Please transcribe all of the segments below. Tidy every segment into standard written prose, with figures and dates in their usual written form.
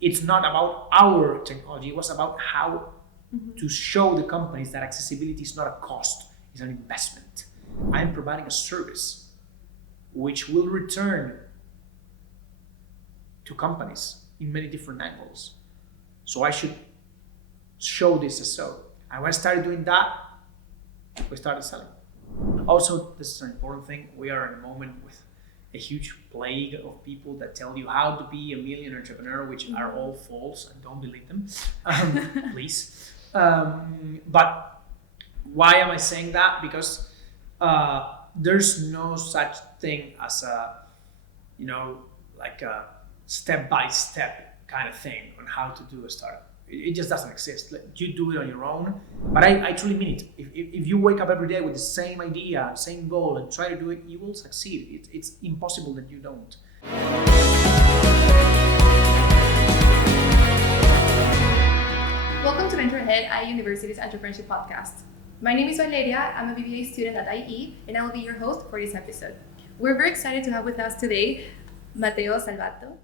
it's not about our technology. It was about how to show the companies that accessibility is not a cost, it's an investment. I'm providing a service which will return to companies in many different angles. So I should show this as so. And when I started doing that, we started selling. Also, this is an important thing. We are in a moment with a huge plague of people that tell you how to be a million entrepreneur, which are all false, and don't believe them, please. But why am I saying that? Because there's no such thing as a, like a step-by-step kind of thing on how to do a startup. It just doesn't exist. You do it on your own. But I truly mean it. If you wake up every day with the same idea, same goal, and try to do it, you will succeed. It's impossible that you don't. Welcome to Venture Ahead IE University's Entrepreneurship Podcast. My name is Valeria. I'm a BBA student at IE, and I will be your host for this episode. We're very excited to have with us today Mateo Salvatto,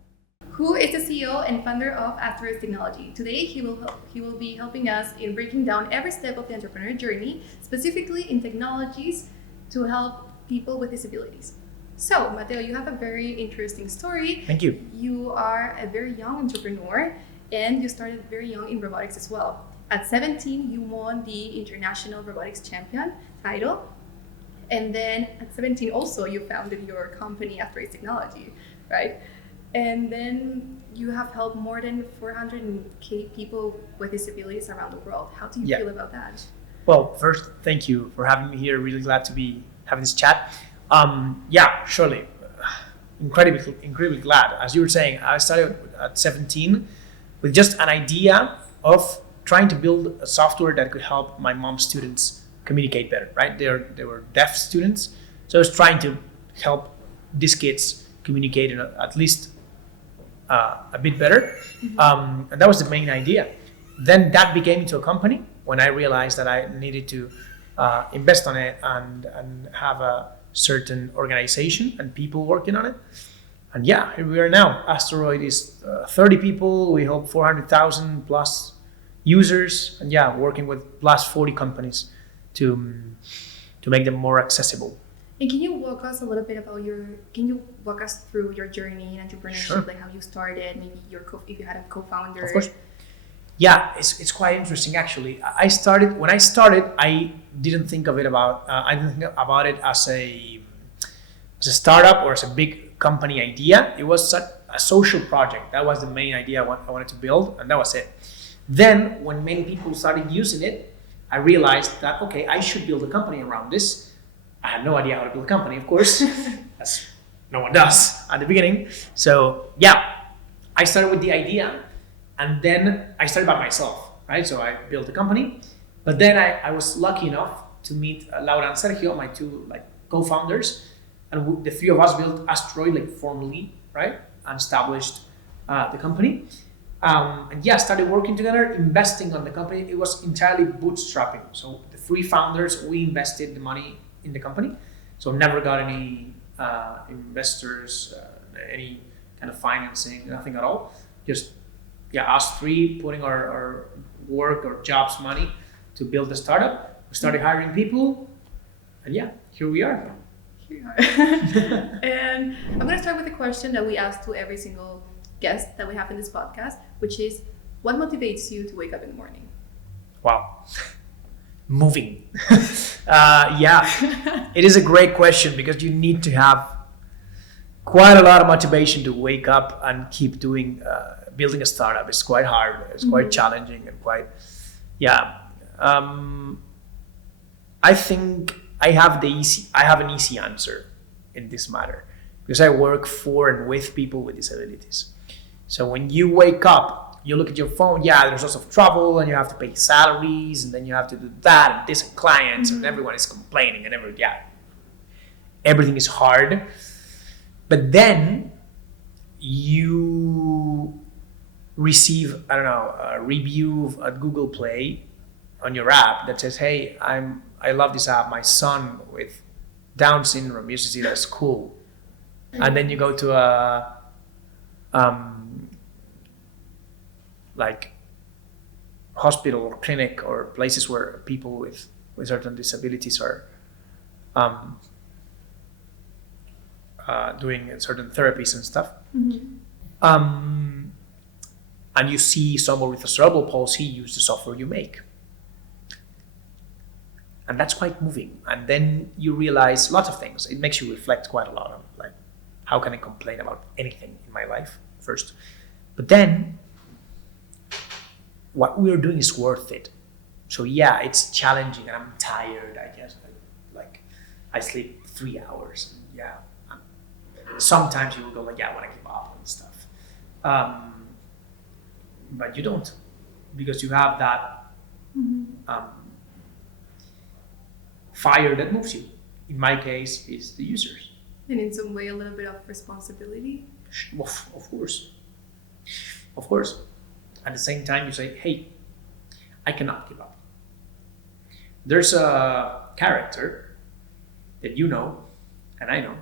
who is the CEO and founder of Asteroid technology. Today, he will be helping us in breaking down every step of the entrepreneur journey, specifically in technologies to help people with disabilities. So, Mateo, you have a very interesting story. Thank you. You are a very young entrepreneur, and you started very young in robotics as well. At 17, you won the International Robotics Champion title. And then at 17 also, you founded your company, Asteroid Technology, right? And then you have helped more than 400K people with disabilities around the world. How do you feel about that? Well, first, thank you for having me here. Really glad to be having this chat. Surely. Incredibly glad. As you were saying, I started at 17 with just an idea of trying to build a software that could help my mom's students communicate better, right? They were deaf students. So I was trying to help these kids communicate in at least a bit better. And that was the main idea. Then that became into a company when I realized that I needed to invest on it and have a certain organization and people working on it. And yeah, here we are now. Asteroid is 30 people. We hope 400,000 plus users. And yeah, working with plus 40 companies to make them more accessible. And can you walk us a little bit about can you walk us through your journey in entrepreneurship, Sure. like how you started, maybe if you had a co-founder? Of course. Yeah, it's quite interesting actually. When I started, I didn't think of it I didn't think about it as a startup or as a big company idea. It was a social project. That was the main idea I wanted to build, and that was it. Then when many people started using it, I realized that, okay, I should build a company around this. I had no idea how to build a company, of course, as no one does at the beginning. So yeah, I started with the idea, and then I started by myself, right? So I built a company, but then I was lucky enough to meet Laura and Sergio, my two co-founders, and the three of us built Asteroid formally, right? And established the company. And yeah, started working together, investing on the company. It was entirely bootstrapping. So the three founders, we invested the money in the company. So never got any investors, any kind of financing, nothing at all. Just us three putting our work or jobs money to build the startup. We started hiring people, and yeah, here we are. And I'm going to start with a question that we ask to every single guest that we have in this podcast, which is, what motivates you to wake up in the morning? Wow. Moving. It is a great question because you need to have quite a lot of motivation to wake up and keep doing building a startup. It's quite hard. It's quite challenging and quite I think I have an easy answer in this matter because I work for and with people with disabilities. So when you wake up, you look at your phone, there's lots of trouble and you have to pay salaries and then you have to do that and this and clients and everyone is complaining and everything is hard. But then you receive, a review at Google Play on your app that says, hey, I love this app. My son with Down syndrome uses it, that's cool. And then you go to like hospital or clinic or places where people with certain disabilities are doing certain therapies and stuff. And you see someone with a cerebral palsy use the software you make. And that's quite moving. And then you realize lots of things. It makes you reflect quite a lot on, like, how can I complain about anything in my life first? But then what we're doing is worth it. So yeah, it's challenging and I'm tired. I sleep 3 hours. Yeah. Sometimes you will go like, yeah, I want to give up and stuff. But you don't, because you have that fire that moves you. In my case, it's the users. And in some way, a little bit of responsibility. Of course. At the same time, you say, hey, I cannot give up. There's a character that you know, and I know,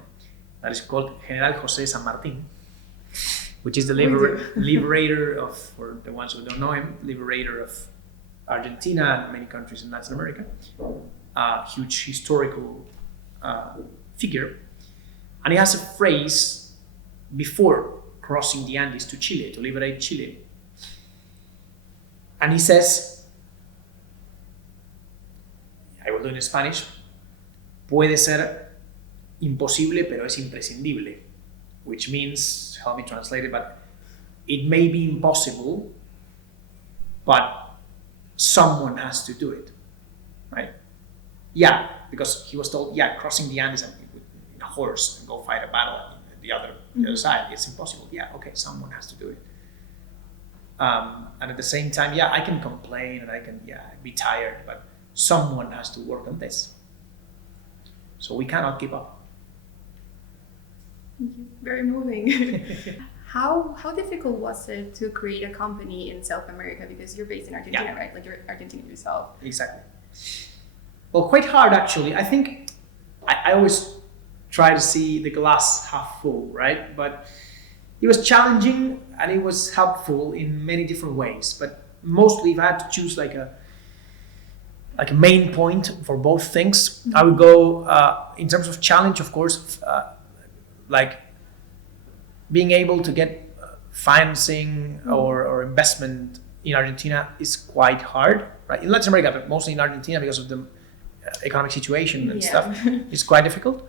that is called General José de San Martín, which is the liberator of, for the ones who don't know him, liberator of Argentina and many countries in Latin America. Huge historical figure. And he has a phrase before crossing the Andes to Chile, to liberate Chile. And he says, I will do it in Spanish, puede ser imposible, pero es imprescindible, which means, help me translate it, but it may be impossible, but someone has to do it, right? Yeah, because he was told, yeah, crossing the Andes in a horse and go fight a battle on the other side, it's impossible. Yeah, okay, someone has to do it. And at the same time, yeah, I can complain and I can, be tired, but someone has to work on this. So we cannot give up. Very moving. How difficult was it to create a company in South America? Because you're based in Argentina, right? Like, you're Argentinian yourself. Exactly. Well, quite hard, actually. I think I always try to see the glass half full, right? But it was challenging and it was helpful in many different ways. But mostly, if I had to choose like a main point for both things, I would go in terms of challenge, of course, like being able to get financing or investment in Argentina is quite hard, right? In Latin America, but mostly in Argentina because of the economic situation and stuff, it's quite difficult.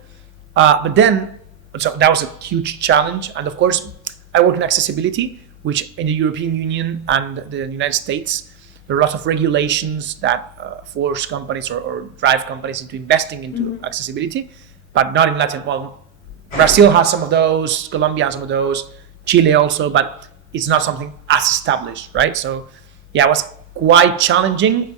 But then, so that was a huge challenge. And of course, I work in accessibility, which in the European Union and the United States, there are lots of regulations that force companies or drive companies into investing into accessibility, but not in Latin. Well, Brazil has some of those, Colombia has some of those, Chile also, but it's not something as established, right? So yeah, it was quite challenging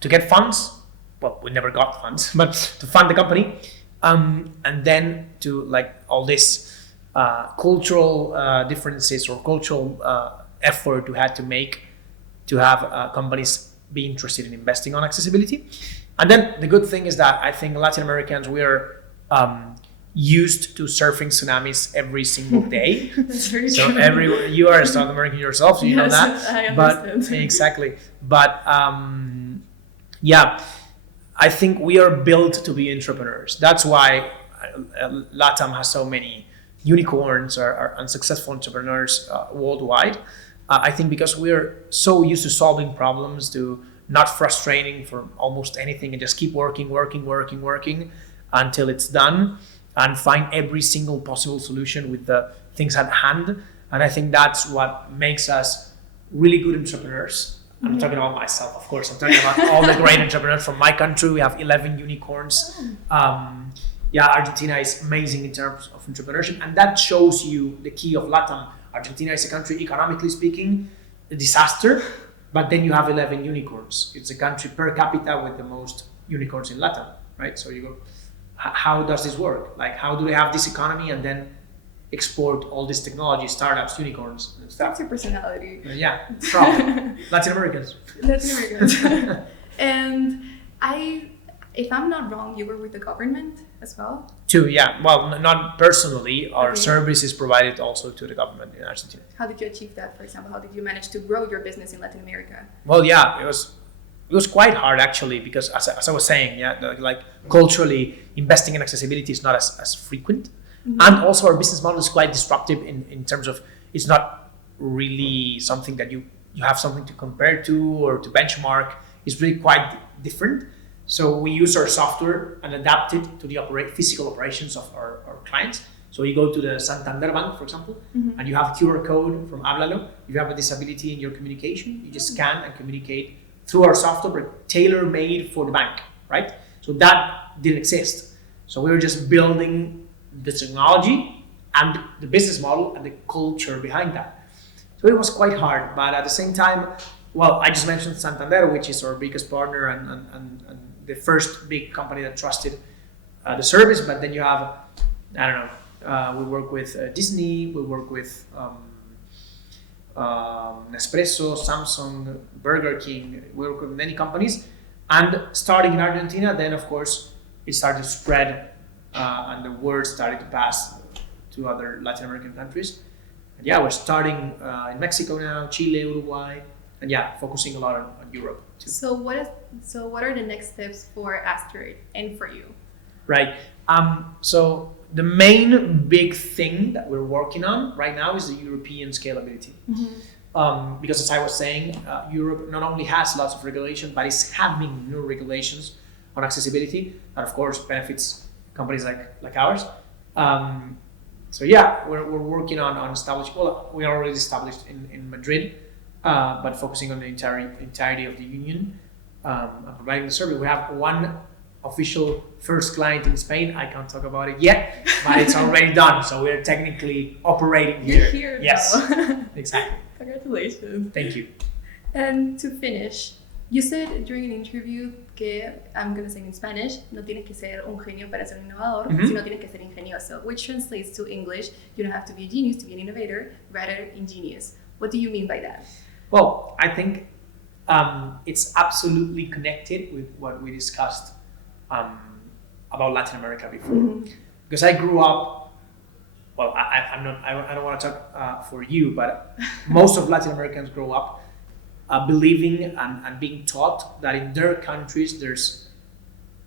to get funds. Well, we never got funds, but to fund the company. And then to like all this cultural differences or cultural effort we had to make to have companies be interested in investing on accessibility. And then the good thing is that I think Latin Americans, we are used to surfing tsunamis every single day. That's very so true. You are a South American yourself, so you know that. I understand. But exactly. But I think we are built to be entrepreneurs. That's why LATAM has so many unicorns or unsuccessful entrepreneurs worldwide. I think because we're so used to solving problems, to not frustrating for almost anything and just keep working until it's done and find every single possible solution with the things at hand. And I think that's what makes us really good entrepreneurs. I'm talking about myself, of course. I'm talking about all the great entrepreneurs from my country. We have 11 unicorns. Argentina is amazing in terms of entrepreneurship. And that shows you the key of LATAM. Argentina is a country, economically speaking, a disaster. But then you have 11 unicorns. It's a country per capita with the most unicorns in LATAM, right? So you go, how does this work? Like, how do they have this economy and then export all this technology, startups, unicorns, and stuff? That's your personality. Probably. Latin Americans. And If I'm not wrong, you work with the government as well? Too, yeah. Well, not personally. Our Okay. service is provided also to the government in Argentina. How did you achieve that, for example? How did you manage to grow your business in Latin America? Well, yeah, it was quite hard actually because as I was saying, yeah, like culturally investing in accessibility is not as frequent, and also our business model is quite disruptive in terms of it's not really something that you have something to compare to or to benchmark. It's really quite different. So we use our software and adapt it to the physical operations of our clients. So you go to the Santander Bank, for example, and you have a QR code from Háblalo. If you have a disability in your communication, you just scan and communicate through our software, tailor-made for the bank, right? So that didn't exist. So we were just building the technology and the business model and the culture behind that. So it was quite hard, but at the same time, well, I just mentioned Santander, which is our biggest partner and the first big company that trusted the service. But then you have, I don't know, we work with Disney, we work with Nespresso, Samsung, Burger King. We work with many companies. And starting in Argentina, then of course it started to spread and the word started to pass to other Latin American countries. And yeah, we're starting in Mexico now, Chile, Uruguay, and yeah, focusing a lot on Europe too. So what are the next steps for Asteroid and for you? Right. So the main big thing that we're working on right now is the European scalability. Because as I was saying, Europe not only has lots of regulation, but is having new regulations on accessibility that of course benefits companies like ours. So yeah, we're working on establishing, well, we are already established in Madrid, but focusing on the entirety of the union and providing the service. We have one official first client in Spain. I can't talk about it yet, but it's already done. So we're technically operating here. You're here Yes, now. exactly. Congratulations. Thank you. And to finish, you said during an interview que, I'm going to say in Spanish, no tienes que ser un genio para ser un innovador, sino tienes que ser ingenioso, which translates to English, you don't have to be a genius to be an innovator, rather ingenious. What do you mean by that? Well, I think it's absolutely connected with what we discussed about Latin America before. Because I grew up, well, I don't want to talk for you, but most of Latin Americans grow up believing and being taught that in their countries there's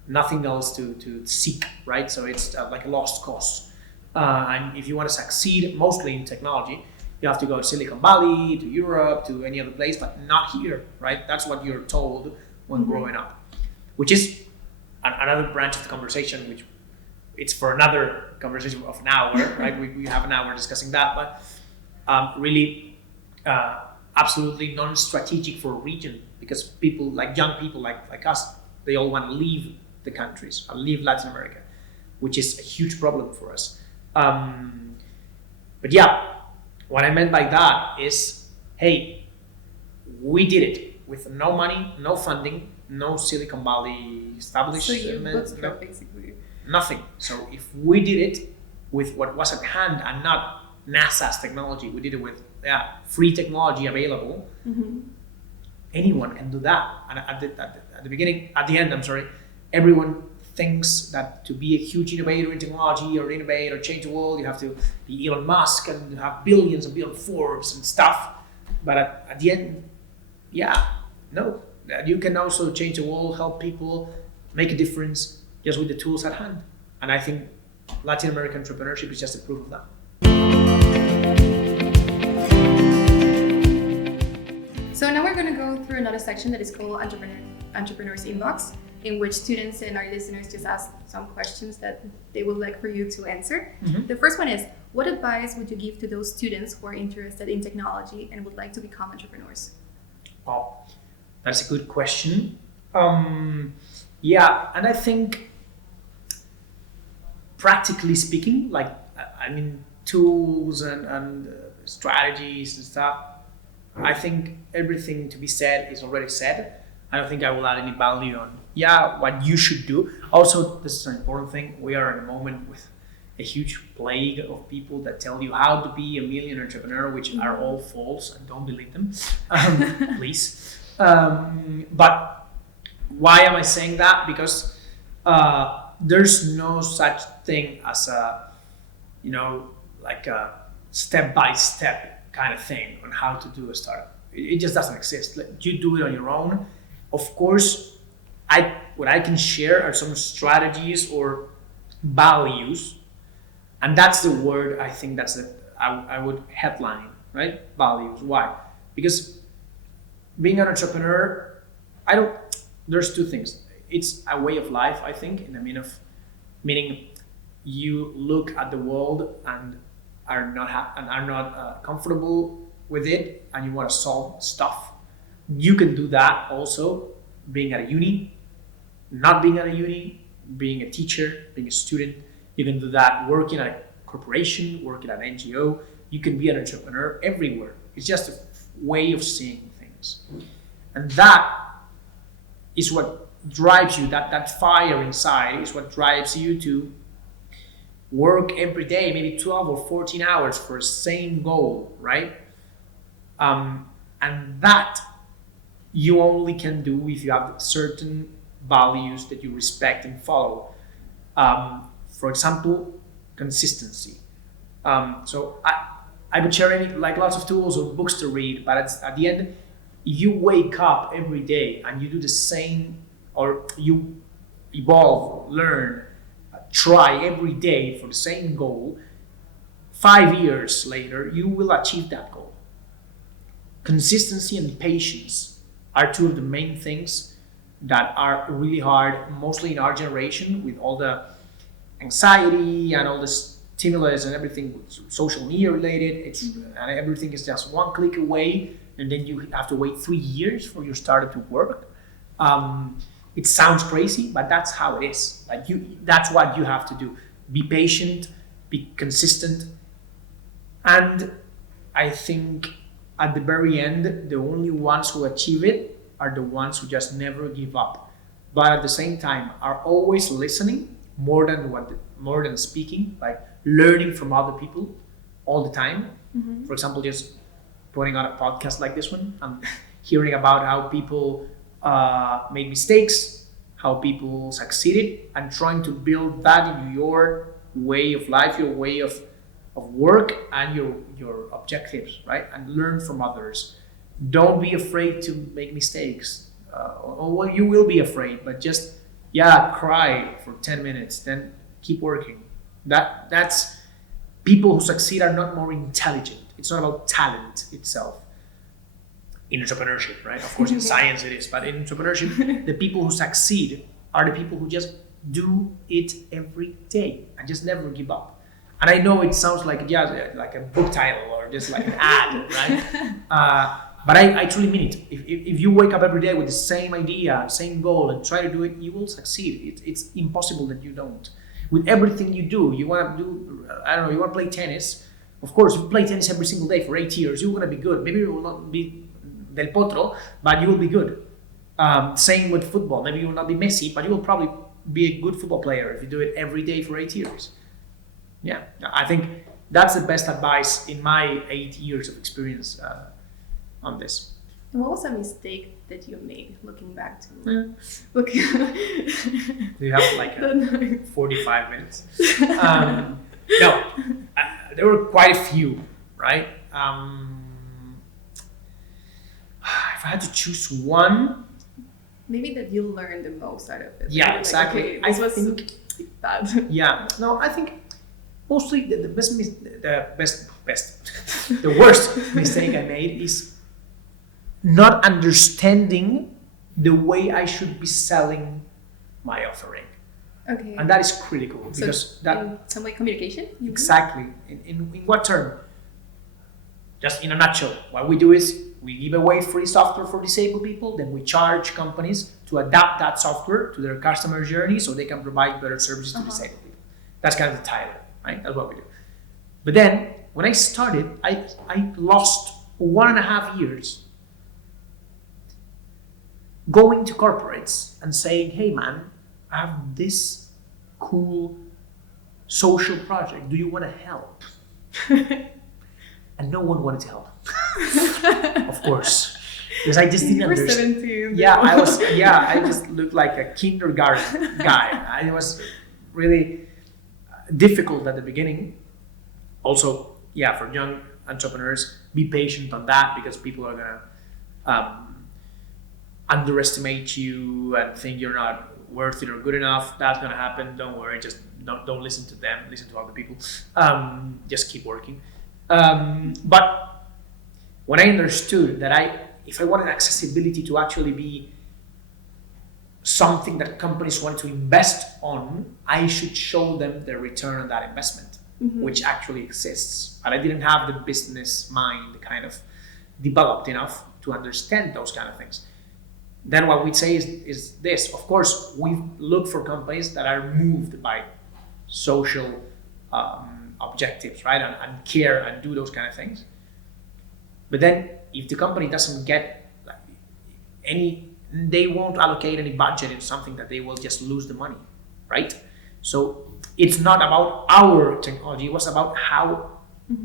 nothing else to seek, right? So it's like a lost cause. And if you want to succeed mostly in technology, you have to go to Silicon Valley, to Europe, to any other place, but not here, right? That's what you're told when growing up, which is another branch of the conversation, which it's for another conversation of an hour, right? We have an hour discussing that, but really absolutely non-strategic for a region, because people like young people like us, they all want to leave the countries, leave Latin America, which is a huge problem for us. But yeah, what I meant by that is, hey, we did it with no money, no funding, no Silicon Valley establishment. So you bootstrap basically. Nothing. So if we did it with what was at hand and not NASA's technology, we did it with free technology available. Anyone can do that. And at the end, everyone thinks that to be a huge innovator in technology or innovate or change the world, you have to be Elon Musk and have billions and billions of Forbes and stuff. But at the end, no. You can also change the world, help people, make a difference just with the tools at hand. And I think Latin American entrepreneurship is just a proof of that. So now we're going to go through another section that is called Entrepreneur's Inbox, in which students and our listeners just ask some questions that they would like for you to answer. The first one is, what advice would you give to those students who are interested in technology and would like to become entrepreneurs? Oh, that's a good question. And I think practically speaking, tools and strategies and stuff, I think everything to be said is already said. I don't think I will add any value on what you should do. Also, this is an important thing. We are in a moment with a huge plague of people that tell you how to be a million entrepreneur, which are all false, and don't believe them, please. But why am I saying that? Because there's no such thing as a, like a step-by-step kind of thing on how to do a startup. It just doesn't exist. Like, you do it on your own. Of course, what I can share are some strategies or values, and that's the word I think I would headline, right? Values. Why? Because being an entrepreneur, there's two things. It's a way of life, I think, in the meaning you look at the world and are not comfortable with it, and you want to solve stuff. You can do that also being at a uni, not being at a uni, being a teacher, being a student. You can do that working at a corporation, working at an NGO. You can be an entrepreneur everywhere. It's just a way of seeing things. And that is what drives you, that fire inside is what drives you to work every day, maybe 12 or 14 hours for the same goal, right? And that you only can do if you have certain values that you respect and follow. For example, consistency. So I would share lots of tools or books to read, but at the end, you wake up every day and you do the same, or you evolve, learn, try every day for the same goal. 5 years later, you will achieve that goal. Consistency and patience are two of the main things that are really hard, mostly in our generation, with all the anxiety and all the stimulus and everything social media related. And everything is just one click away, and then you have to wait 3 years for your startup to work. It sounds crazy, but that's how it is. That's what you have to do. Be patient, be consistent. And I think at the very end, the only ones who achieve it are the ones who just never give up. But at the same time, are always listening more than speaking, like learning from other people all the time. Mm-hmm. For example, just putting on a podcast like this one, and hearing about how people made mistakes, how people succeeded, and trying to build that into your way of life, your way of work, and your objectives, right? And learn from others. Don't be afraid to make mistakes. Well, you will be afraid, but just cry for 10 minutes, then keep working. That's people who succeed are not more intelligent. It's not about talent itself. In entrepreneurship, right? Of course, in science it is, but in entrepreneurship, the people who succeed are the people who just do it every day and just never give up. And I know it sounds like a book title or just like an ad, right? But I truly mean it. If you wake up every day with the same idea, same goal, and try to do it, you will succeed. It's impossible that you don't. With everything you do, you want to do, you want to play tennis. Of course, if you play tennis every single day for 8 years, you're going to be good. Maybe you will not be Del Potro, but you will be good. Same with football. Maybe you will not be Messi, but you will probably be a good football player if you do it every day for 8 years. Yeah, I think that's the best advice in my 8 years of experience on this. And what was a mistake that you made looking back to? Do you have 45 minutes? No, there were quite a few, right? If I had to choose one, maybe that you learned the most out of it. Yeah, exactly. This was bad. Yeah, no, I think mostly the worst mistake I made is not understanding the way I should be selling my offering. Okay. And that is critical because in some way communication? Exactly. In what term? Just in a nutshell, what we do is we give away free software for disabled people, then we charge companies to adapt that software to their customer journey so they can provide better services to disabled people. That's kind of the title, right? That's what we do. But then, when I started, I lost 1.5 years going to corporates and saying, hey man, I have this cool social project. Do you want to help? And no one wanted to help. Of course. because I just didn't You were understand. 17. Yeah, I was. Yeah, I just looked like a kindergarten guy. It was really difficult at the beginning. Also, yeah, for young entrepreneurs, be patient on that because people are gonna underestimate you and think you're not worth it or good enough. That's gonna happen. Don't worry. Just don't listen to them. Listen to other people. Just keep working. But when I understood that if I wanted accessibility to actually be something that companies want to invest on, I should show them the return on that investment, which actually exists. But I didn't have the business mind kind of developed enough to understand those kind of things. Then what we'd say is this. Of course, we look for companies that are moved by social objectives, right? And care and do those kind of things. But then if the company doesn't get they won't allocate any budget in something that they will just lose the money, right? So it's not about our technology. It was about how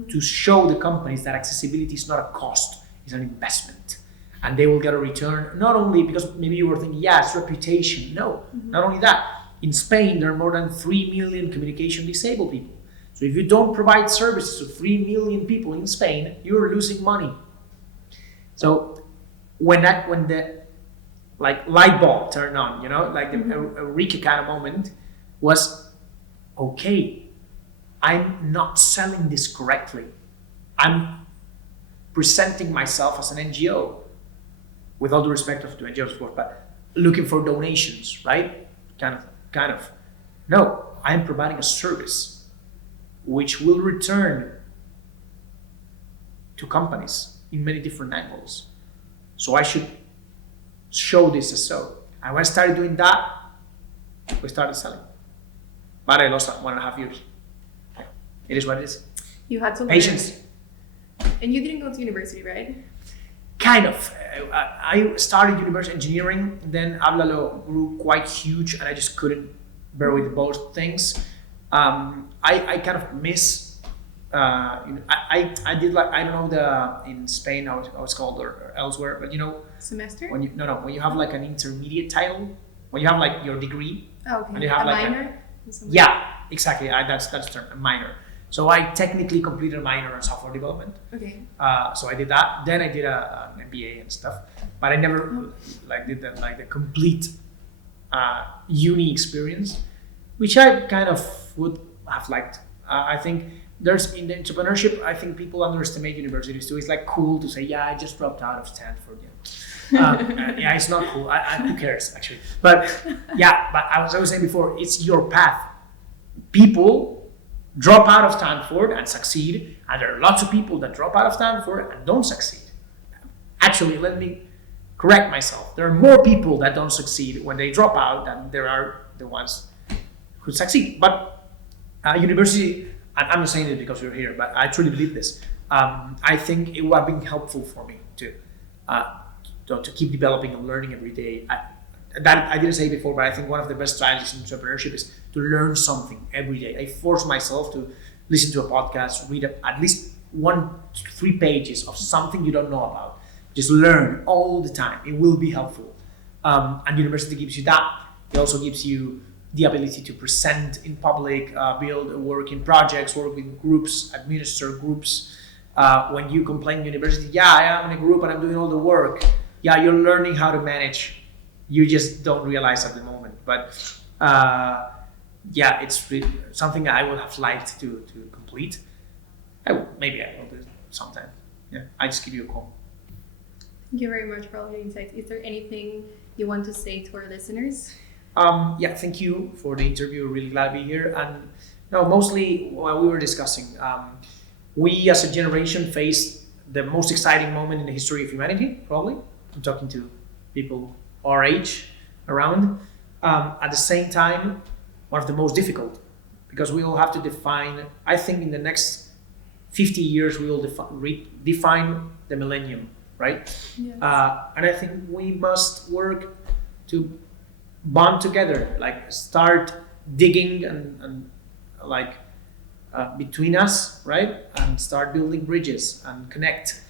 to show the companies that accessibility is not a cost, it's an investment. And they will get a return, not only because maybe you were thinking, yeah, it's reputation. No, not only that. In Spain, there are more than 3 million communication disabled people. So if you don't provide services to 3 million people in Spain, you're losing money. So when the light bulb turned on, like the eureka kind of moment was, okay, I'm not selling this correctly. I'm presenting myself as an NGO, with all due respect to NGOs, of course, but looking for donations, right? Kind of. No, I'm providing a service which will return to companies in many different angles. So I should show this as so. And when I started doing that, we started selling. But I lost 1.5 years. Yeah. It is what it is. You had to learn. Patience. And you didn't go to university, right? Kind of. I started university engineering, then Hablalo grew quite huge and I just couldn't bear with both things. I kind of miss, I did I don't know in Spain how it's called or elsewhere, but semester? When you have like an intermediate title, when you have like your degree. Oh, okay. And you have a like minor? Yeah, exactly. That's the term, a minor. So I technically completed a minor in software development. Okay. So I did that. Then I did an MBA and stuff, but I never did the complete uni experience, which I kind of would have liked. I think there's in the entrepreneurship. I think people underestimate universities too. It's like cool to say, yeah, I just dropped out of Stanford. Yeah, it's not cool. Who cares actually? But yeah, but as I was saying before, it's your path. People drop out of Stanford and succeed, and there are lots of people that drop out of Stanford and don't succeed. Actually, let me correct myself. There are more people that don't succeed when they drop out than there are the ones who succeed. But university, I'm not saying it because you're here, but I truly believe this. I think it would have been helpful for me to keep developing and learning every day. That I didn't say before, but I think one of the best strategies in entrepreneurship is to learn something every day. I force myself to listen to a podcast, read at least 1 to 3 pages of something you don't know about. Just learn all the time. It will be helpful. And university gives you that. It also gives you the ability to present in public, work in projects, work with groups, administer groups. When you complain in university, yeah, I am in a group and I'm doing all the work. Yeah, you're learning how to manage. You just don't realize at the moment. But yeah, it's really something I would have liked to complete. Maybe I will do it sometime. Yeah, I just give you a call. Thank you very much for all your insights. Is there anything you want to say to our listeners? Yeah, thank you for the interview. Really glad to be here. And no, mostly while we were discussing, we as a generation faced the most exciting moment in the history of humanity, probably. I'm talking to people our age around. At the same time, one of the most difficult, because we will have to define, I think in the next 50 years, we will define the millennium, right? Yes. And I think we must work to bond together, like start digging and between us, right? And start building bridges and connect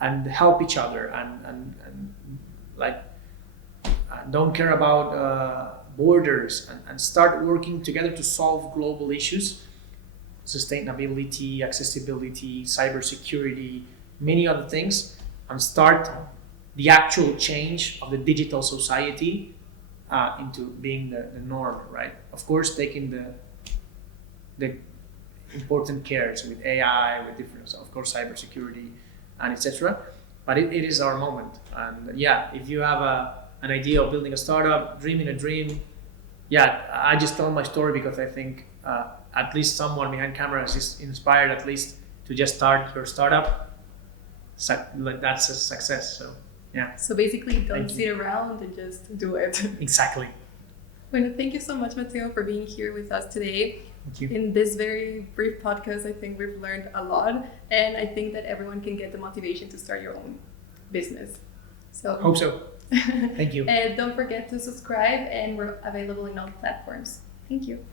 and help each other and Like, don't care about borders, and start working together to solve global issues, sustainability, accessibility, cybersecurity, many other things, and start the actual change of the digital society into being the norm, right? Of course, taking the important cares with AI, with different, of course, cybersecurity, and etc. But it is our moment, and yeah, if you have an idea of building a startup, dreaming a dream, yeah, I just tell my story because I think at least someone behind cameras is inspired at least to just start your startup. Like, that's a success. So yeah. So basically, don't Thank sit you. around and just do it. Exactly. Well, thank you so much, Mateo, for being here with us today. Thank you. In this very brief podcast, I think we've learned a lot, and I think that everyone can get the motivation to start your own business. So Hope so. Thank you. And don't forget to subscribe, and we're available in all platforms. Thank you.